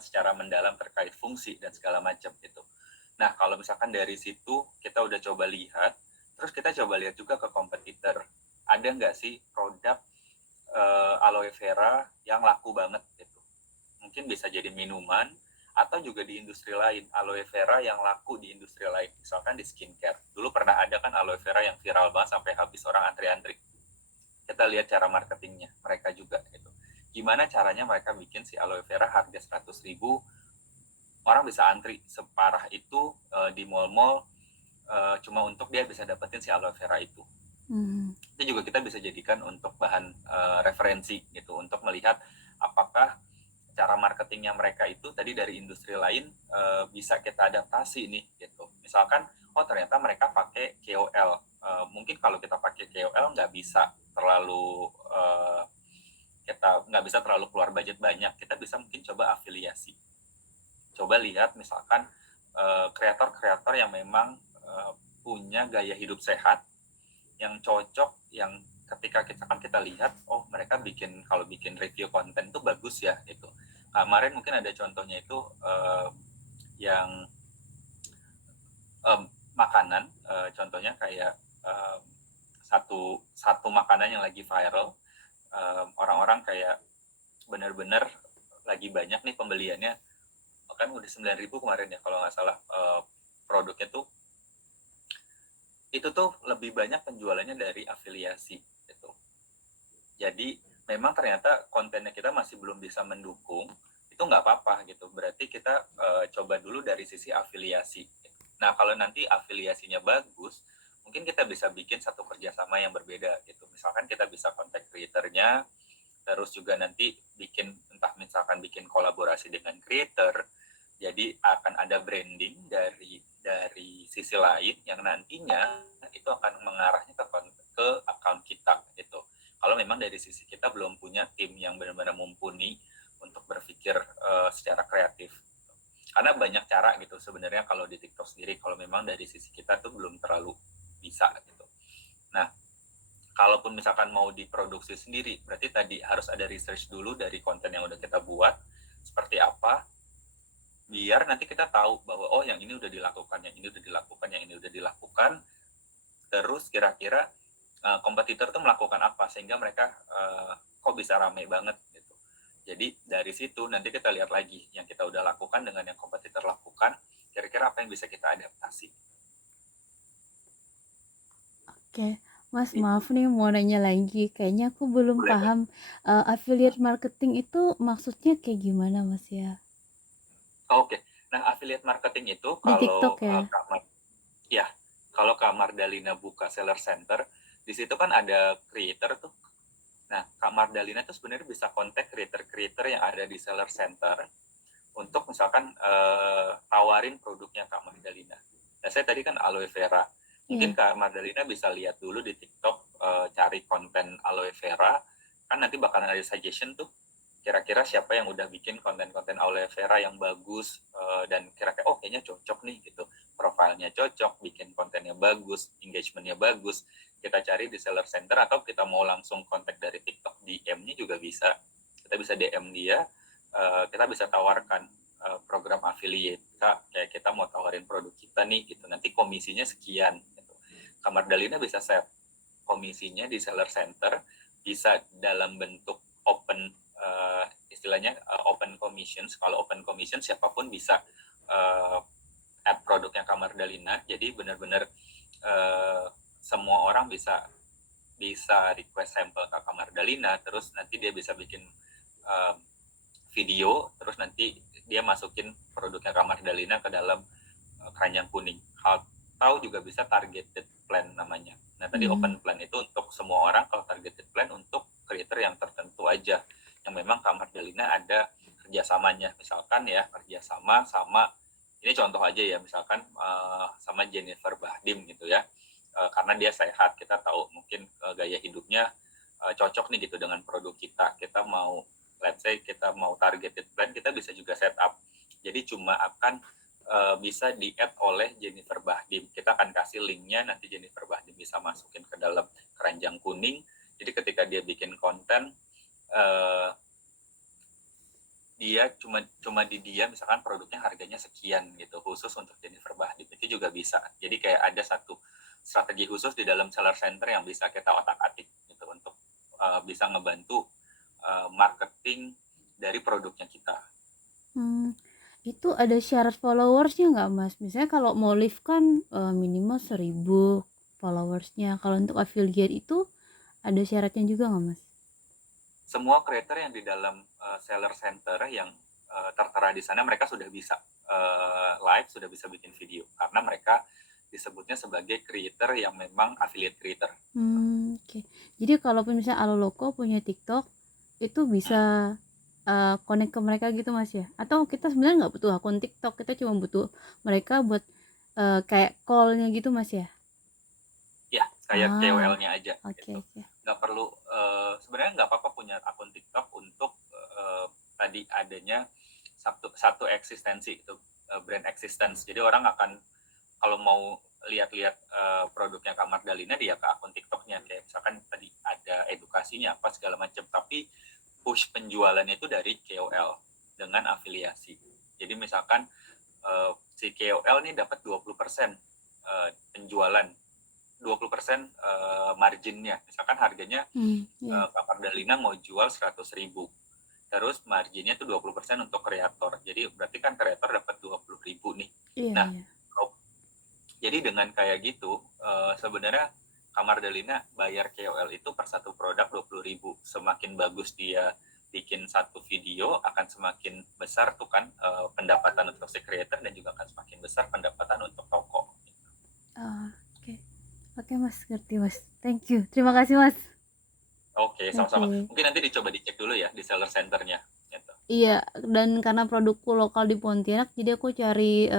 secara mendalam terkait fungsi dan segala macam gitu. Nah, kalau misalkan dari situ kita udah coba lihat, terus kita coba lihat juga ke kompetitor. Ada nggak sih produk aloe vera yang laku banget gitu. Mungkin bisa jadi minuman atau juga di industri lain, aloe vera yang laku di industri lain. Misalkan di skincare. Dulu pernah ada kan aloe vera yang viral banget sampai habis orang antri-antri. Kita lihat cara marketingnya mereka juga gitu. Gimana caranya mereka bikin si aloe vera harga 100.000, orang bisa antri separah itu di mall-mall cuma untuk dia bisa dapetin si aloe vera itu. Itu juga kita bisa jadikan untuk bahan referensi gitu, untuk melihat apakah cara marketingnya mereka itu tadi dari industri lain bisa kita adaptasi nih gitu. Misalkan, oh ternyata mereka pakai KOL. Mungkin kalau kita pakai KOL nggak bisa terlalu kita nggak bisa terlalu keluar budget banyak. Kita bisa mungkin coba afiliasi. Coba lihat misalkan kreator-kreator yang memang punya gaya hidup sehat, yang cocok, yang ketika kita lihat, oh mereka kalau bikin review konten itu bagus ya itu. Kemarin mungkin ada contohnya itu yang makanan, contohnya kayak satu makanan yang lagi viral, orang-orang kayak benar-benar lagi banyak nih pembeliannya, kan udah 9.000 kemarin ya kalau nggak salah produknya tuh. Itu tuh lebih banyak penjualannya dari afiliasi gitu. Jadi memang ternyata kontennya kita masih belum bisa mendukung, itu nggak apa-apa gitu. Berarti kita coba dulu dari sisi afiliasi. Nah kalau nanti afiliasinya bagus, mungkin kita bisa bikin satu kerjasama yang berbeda gitu. Misalkan kita bisa kontak creator-nya, terus juga nanti misalkan bikin kolaborasi dengan creator. Jadi akan ada branding dari sisi lain yang nantinya itu akan mengarahnya ke account kita gitu. Kalau memang dari sisi kita belum punya tim yang benar-benar mumpuni untuk berpikir secara kreatif. Karena banyak cara gitu sebenarnya kalau di TikTok sendiri, kalau memang dari sisi kita tuh belum terlalu bisa gitu. Nah, kalaupun misalkan mau diproduksi sendiri, berarti tadi harus ada research dulu dari konten yang udah kita buat, seperti apa, biar nanti kita tahu bahwa oh yang ini udah dilakukan, yang ini udah dilakukan, yang ini udah dilakukan, terus kira-kira kompetitor tuh melakukan apa sehingga mereka kok bisa ramai banget gitu. Jadi dari situ nanti kita lihat lagi yang kita udah lakukan dengan yang kompetitor lakukan, kira-kira apa yang bisa kita adaptasi. Oke, Mas, Gitu. maaf nih mau nanya lagi. Kayaknya aku belum Boleh, Mbak. paham, affiliate marketing itu maksudnya kayak gimana, Mas, ya? Oke. Nah, affiliate marketing itu Di TikTok kalau ya? ya, kalau Kak Mardalina buka seller center, di situ kan ada creator tuh. Nah, Kak Mardalina tuh sebenarnya bisa kontak creator-creator yang ada di seller center untuk misalkan tawarin produknya Kak Mardalina. Nah, saya tadi kan aloe vera. Mungkin Iya. Kak Mardalina bisa lihat dulu di TikTok, cari konten aloe vera, kan nanti bakalan ada suggestion tuh, kira-kira siapa yang udah bikin konten-konten aloe vera yang bagus, dan kira-kira oh kayaknya cocok nih gitu, profilnya cocok, bikin kontennya bagus, engagementnya bagus, kita cari di seller center, atau kita mau langsung kontak dari TikTok, DM-nya juga bisa. Kita bisa DM dia, kita bisa tawarkan program affiliate, Kak, kayak kita mau tawarin produk kita nih gitu, nanti komisinya sekian gitu. Kamar Dalina bisa set komisinya di seller center, bisa dalam bentuk open, istilahnya open commissions. Kalau open commission siapapun bisa add produknya Kamar Dalina, jadi benar-benar semua orang bisa bisa request sampel ke Kamar Dalina, terus nanti dia bisa bikin uh, video, terus nanti dia masukin produknya Kamar Dalina ke dalam keranjang kuning. Atau juga bisa targeted plan namanya. Nah tadi Hmm. open plan itu untuk semua orang, kalau targeted plan untuk creator yang tertentu aja, yang memang Kamar Dalina ada kerjasamanya. Misalkan ya kerjasama sama, ini contoh aja ya, misalkan sama Jennifer Bahdim gitu ya, karena dia sehat, kita tahu mungkin gaya hidupnya cocok nih gitu dengan produk kita. Kita mau, let's say kita mau targeted plan, kita bisa juga set up. Jadi cuma akan bisa di-add oleh Jennifer Bahdim. Kita akan kasih linknya, nanti Jennifer Bahdim bisa masukin ke dalam keranjang kuning. Jadi ketika dia bikin konten, dia cuma di dia misalkan produknya harganya sekian gitu khusus untuk Jennifer Bahdim, itu juga bisa. Jadi kayak ada satu strategi khusus di dalam seller center yang bisa kita otak-atik gitu untuk bisa ngebantu marketing dari produknya kita. Itu ada syarat followersnya nggak mas? Misalnya kalau mau live kan minimal 1000 followersnya. Kalau untuk affiliate itu ada syaratnya juga nggak mas? Semua creator yang di dalam seller center yang tertera di sana mereka sudah bisa live, sudah bisa bikin video karena mereka disebutnya sebagai creator yang memang affiliate creator. Oke. Jadi kalaupun misalnya Aloloko punya TikTok itu bisa connect ke mereka gitu mas ya? Atau kita sebenarnya nggak butuh akun TikTok, kita cuma butuh mereka buat kayak call-nya gitu mas ya? Ya, kayak KOL-nya aja Oke, gitu. oke. Nggak perlu sebenarnya nggak apa-apa punya akun TikTok untuk tadi adanya satu eksistensi itu brand existence. Jadi orang akan kalau mau lihat-lihat produknya Kak Mardalina dia ke akun TikToknya kayak misalkan tadi ada edukasinya apa segala macam, tapi push penjualannya itu dari KOL dengan afiliasi. Jadi misalkan si KOL nih dapat 20% penjualan, 20% marginnya. Misalkan harganya Kak Mardalina mau jual 100.000. Terus marginnya itu 20% untuk kreator. Jadi berarti kan kreator dapat 20.000 nih. Nah, jadi dengan kayak gitu sebenarnya Kak Mardalina bayar KOL itu per satu produk 20.000. Semakin bagus dia bikin satu video akan semakin besar tuh kan pendapatan untuk si creator dan juga akan semakin besar pendapatan untuk toko. Oke mas, ngerti mas. Thank you. Terima kasih mas. Oke, sama-sama. Mungkin nanti dicoba dicek dulu ya di seller centernya. Gitu. Iya, dan karena produkku lokal di Pontianak, jadi aku cari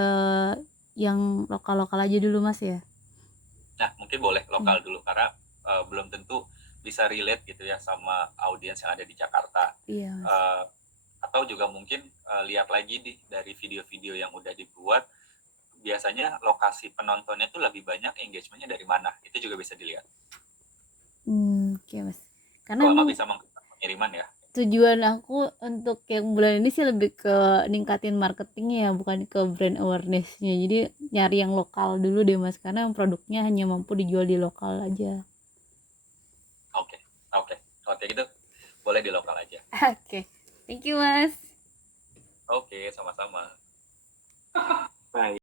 yang lokal-lokal aja dulu mas ya. Nah, mungkin boleh lokal dulu karena belum tentu bisa relate gitu ya sama audiens yang ada di Jakarta. Iya mas. Atau juga mungkin lihat lagi dari video-video yang udah dibuat, biasanya lokasi penontonnya tuh lebih banyak engagementnya dari mana, itu juga bisa dilihat. Oke mas, karena Selama emang bisa pengiriman ya. tujuan aku untuk yang bulan ini sih lebih ke ningkatin marketingnya ya, bukan ke brand awarenessnya. Jadi nyari yang lokal dulu deh mas, karena yang produknya hanya mampu dijual di lokal aja. Oke gitu boleh di lokal aja. Oke, thank you mas. Oke, sama-sama. Bye.